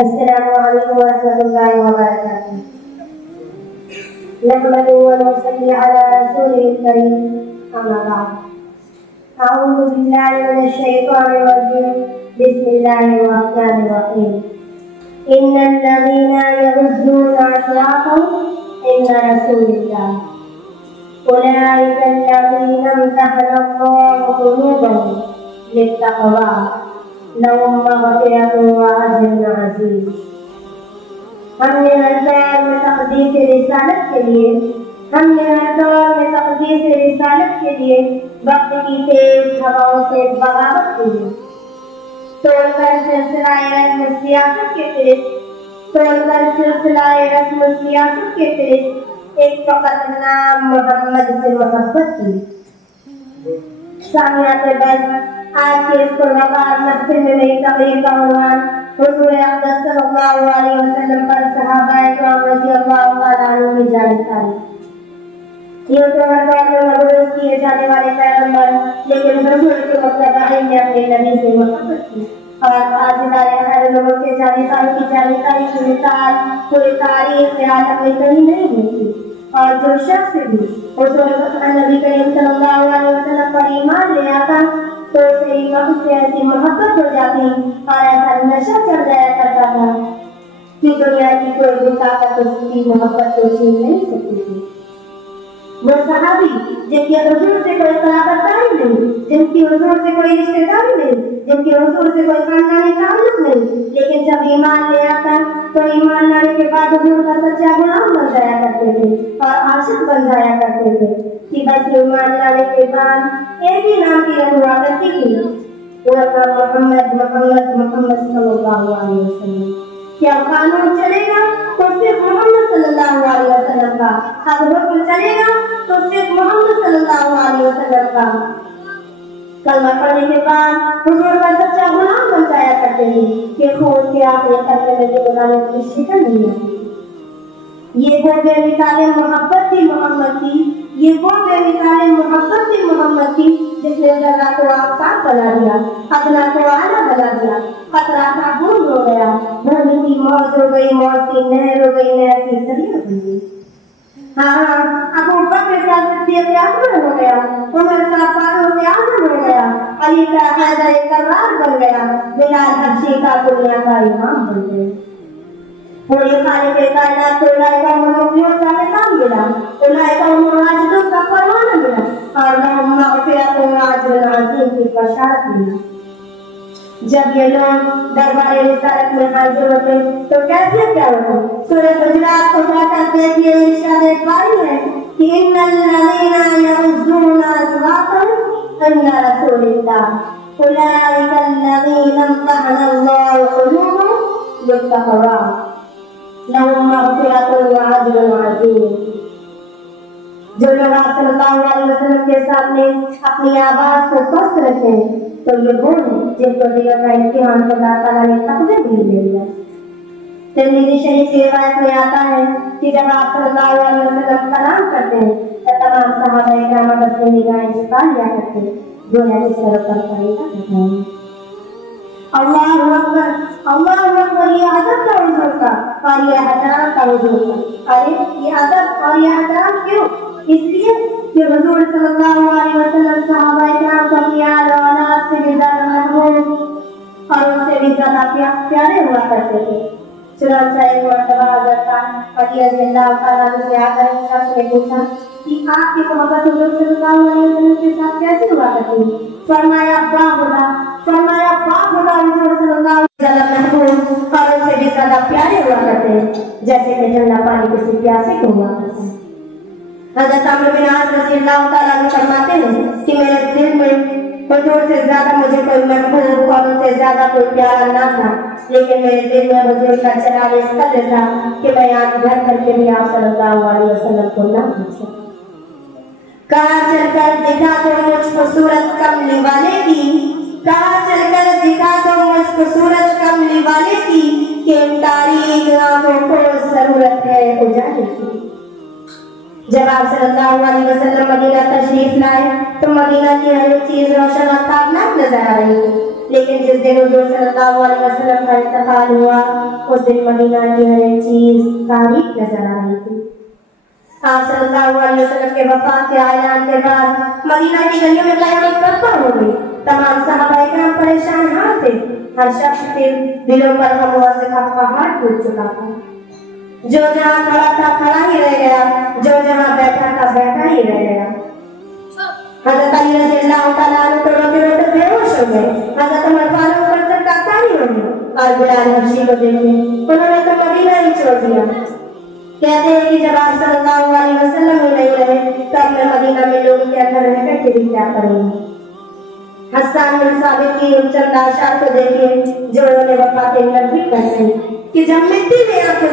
السلام علیکم ورحمۃ اللہ وبرکاتہ۔ نحمده ونصلي على رسوله الكريم، اما بعد، اعوذ باللہ من الشیطان الرجیم، بسم اللہ الرحمن الرحیم۔ ان الذین یغضون اصواتهم عند رسول اللہ اولئک الذین امتحن اللہ قلوبهم للتقوی لهم مغفرۃ واجر عظیم۔ ہم نے ہر دور میں تقدیس رسالت کے لیے وقت کی تیز ہواؤں سے بغاوت کی، توڑ کر سلسلہ رسم سیاست کے تحت ایک فقط نام محمد سے محبت کی۔ سامعات بس، آج کے اس پروقار محفل میں میری تقریر کا عنوان حضور اقدس صلی اللہ علیہ وسلم پر صحابہ کرام رضی اللہ تعالیٰ عنہ کی جانکاری۔ یہ تو ہر دور میں مبعوث کیے جانے والے پیغمبر، لیکن حضور کے متبعین نے اپنے نبی سے محبت کی، اور آج خیر لوگوں کے جانکاری کی مثال پوری تاریخ عالم میں کہیں نہیں ملتی۔ اور جو شخص بھی حضور نبی کریم صلی اللہ علیہ وسلم پر ایمان لے آتا تو اسے ایمان سے ایسی محبت ہو جاتی اور ایسا نشہ چڑھ جایا کرتا تھا کہ دنیا کی کوئی بھی طاقت اس کی محبت کو چھین نہیں سکتی تھی۔ وہ صحابی جن کی حضور سے کوئی قرابت داری نہیں، جن کی حضور سے کوئی رشتہ داری نہیں، جن کی حضور سے کوئی خاندانی تعلق نہیں، لیکن جب ایمان لے آتا تو ایمان لانے کے بعد حضور کا سچا غلام بن جایا کرتے تھے اور عاشق بن جایا کرتے تھے کہ بس ایمان لانے کے بعد ایک ہی نام کی ہوا کرتی تھی، وہ محمد محمد محمد صلی اللہ علیہ وسلم۔ کیا قانون چلے گا تو صرف محمد صلی اللہ علیہ وسلم کا، اب حکم چلے گا تو صرف محمد صلی اللہ علیہ وسلم کا۔ کلمہ پڑھنے کے بعد حضور کا سچا غلام بن جایا کرتے ہیں کہ خون کے آخری قطرے میں جو گناہوں کی شکل نہیں آتی۔ یہ وہ بے مثال محبت تھی محمد کی، یہ وہ بے مثال محبت تھی محمد کی جس نے ذرہ کو آفتاب بنا دیا، ادنا کو اعلیٰ بنا دیا، قطرہ کا بوند ہو گیا، بھرنی کی موج ہو گئی، موج کی نہر ہو گئی، نہر کی دریا بن گئی۔ ہاں، ابو بکر کا صدیق اکبر ہو گیا، عمر کا فاروق اعظم ہو گیا، علی کا حیدر کرار بن گیا، بلال حبشی کا دنیا کا امام بن گیا۔ پوری خالق کائنات کو اولئک هم المفلحون کا خطاب ملا، اولئک هم الراشدون کا فرمان ملا، اور لهم مغفرۃ واجر عظیم کی بشارت ملی۔ جب یہ لوگ دربار رسالت میں حاضر ہوتے تو کیسے کیا ہوتا؟ سورہ حجرات کو پڑھ کر دیکھیے، ارشاد باری ہے کہ ان الذین یغضون اصواتهم عند رسول اللہ اولئک الذین امتحن اللہ قلوبهم للتقوی لهم مغفرۃ واجر عظیم۔ جو لوگ آپ صلی اللہ علیہ وسلم کے سامنے اپنی آواز کو پست رکھتے ہیں تو یہ وہ ہیں جن کو دل کا امتحان خدا تعالیٰ نے تقوی بھی دے دیا۔ ترمذی شریف کی روایت میں آتا ہے کہ جب آپ صلی اللہ علیہ وسلم کلام کرتے ہیں تو تمام صحابہ کرام اپنی نگاہیں جھکا لیا کرتے ہیں، گویا کہ سر پر فرشتہ بیٹھا ہے۔ اللہ اکبر، اللہ اکبر، یہ ادب کا حضور کا اور یہ احترام کا حضور کا۔ ارے یہ ادب اور یہ احترام کیوں؟ اس لیے کہ حضور صلی اللہ علیہ وسلم صحابہ کرام کو اپنی آل و اولاد سے بھی زیادہ محبوب اور ان سے بھی زیادہ پیارے ہوا کرتے تھے۔ چنانچہ ایک مرتبہ حضرت علی رضی اللہ تعالیٰ عنہ سے آ کر ایک شخص نے پوچھا کہ آپ کی محبت حضور صلی اللہ علیہ وسلم کے ساتھ کیسے ہوا کرتی ہے؟ فرمایا باخدا حضور صلی اللہ علیہ وسلم محبوب اور ان سے بھی زیادہ پیارے ہوا کرتے ہیں جیسے کہ ٹھنڈا پانی کسی پیاسے کو ہوا کرتا ہے۔ حضرت عمرو بن عاص رضی اللہ تعالیٰ عنہ فرماتے ہیں کہ میرے دل میں حضور سے زیادہ مجھے کوئی محبوب اور ان سے زیادہ کوئی پیارا نہ تھا، لیکن میرے دل میں حضور کا جلال اس قدر تھا کہ میں آنکھ بھر کر کے بھی آپ صلی اللہ علیہ وسلم کو نہ پوچھا۔ کہاں چل کر دکھا دو مجھ کو صورت کملی والے کی، کہاں چل کر دکھا دو مجھ کو صورت کملی والے کی، کہ ان تاریک آنکھوں کو ضرورت ہے اجالے کی۔ جب آپ صلی اللہ علیہ وسلم مدینہ تشریف لائے تو مدینہ کی ہر ایک چیز روشن اور تابناک نظر آ رہی ہے۔ لیکن جس دن حضور صلی اللہ علیہ وسلم کا انتقال ہوا اس دن مدینہ کی ہر ایک چیز تاریک نظر آ رہی تھی۔ آپ صلی اللہ علیہ وسلم کے وفات کے اعلان کے بعد مدینہ کی گلیوں میں قیامت برپا ہو گئی۔ تمام صحابہ کرام پریشان حال تھے، ہر شخص کے دلوں پر غم و غصے کا پہاڑ ٹوٹ چکا تھا۔ جو جہاں کھڑا تھا کھڑا ہی رہ گیا، جو جہاں بیٹھا تھا بیٹھا ہی رہ گیا۔ حضرت علی رضی اللہ تعالیٰ عنہ تو روتے روتے بے ہوش ہو گئے۔ حضرت عمر فاروق پر سر کاتا ہی ہو گئے اور بلال حبشی کو دیکھے انہوں نے تو مدینہ ہی چھوڑ دیا۔ کہتے ہیں کہ جب آپ صلی اللہ علیہ وسلم ہی نہیں رہے تو اپنے مدینہ میں لوگوں کے اندر رہ کر کے کیا کریں گے۔ حسان بن ثابت کی ان چند اشعار کو دیکھیں جو انہوں نے وفات نبوی پر کہی کہ جب مٹی نے آپ کو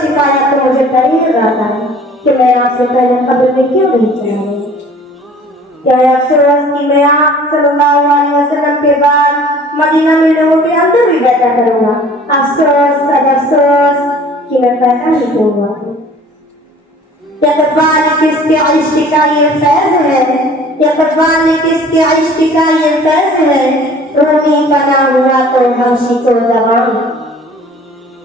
چھپایا تو مجھے ڈر آتا ہے کہ میں آپ سے پہلے قبر میں کیوں نہیں چلا گئی۔ کیا افسوس کہ میں آپ صلی اللہ علیہ وسلم کے بعد مدینہ میں لوگوں کے اندر بھی بیٹھا کروں گا۔ افسوس افسوس کہ میں پیدا نہیں کیوں ہوا۔ یقبال کس کے عشق کا یہ فیض ہے، یقبال کس کے عشق کا یہ فیض ہے، رومی فنا ہوا تو حبشی کو دوام۔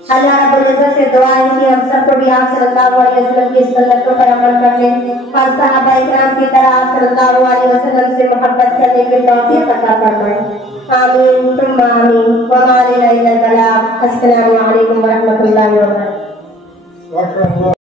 اللہ رب العزت سے دعا ہے کہ ہم سب کو بھی آپ صلی اللہ علیہ وسلم کی سنتوں پر عمل کرنے اور صحابہ کرام کی طرح آپ صلی اللہ علیہ وسلم سے محبت کرنے کی توفیق عطا فرمائے۔ آمین ثم آمین وما علینا الا البلاغ۔ السلام علیکم ورحمۃ اللہ وبرکاتہ۔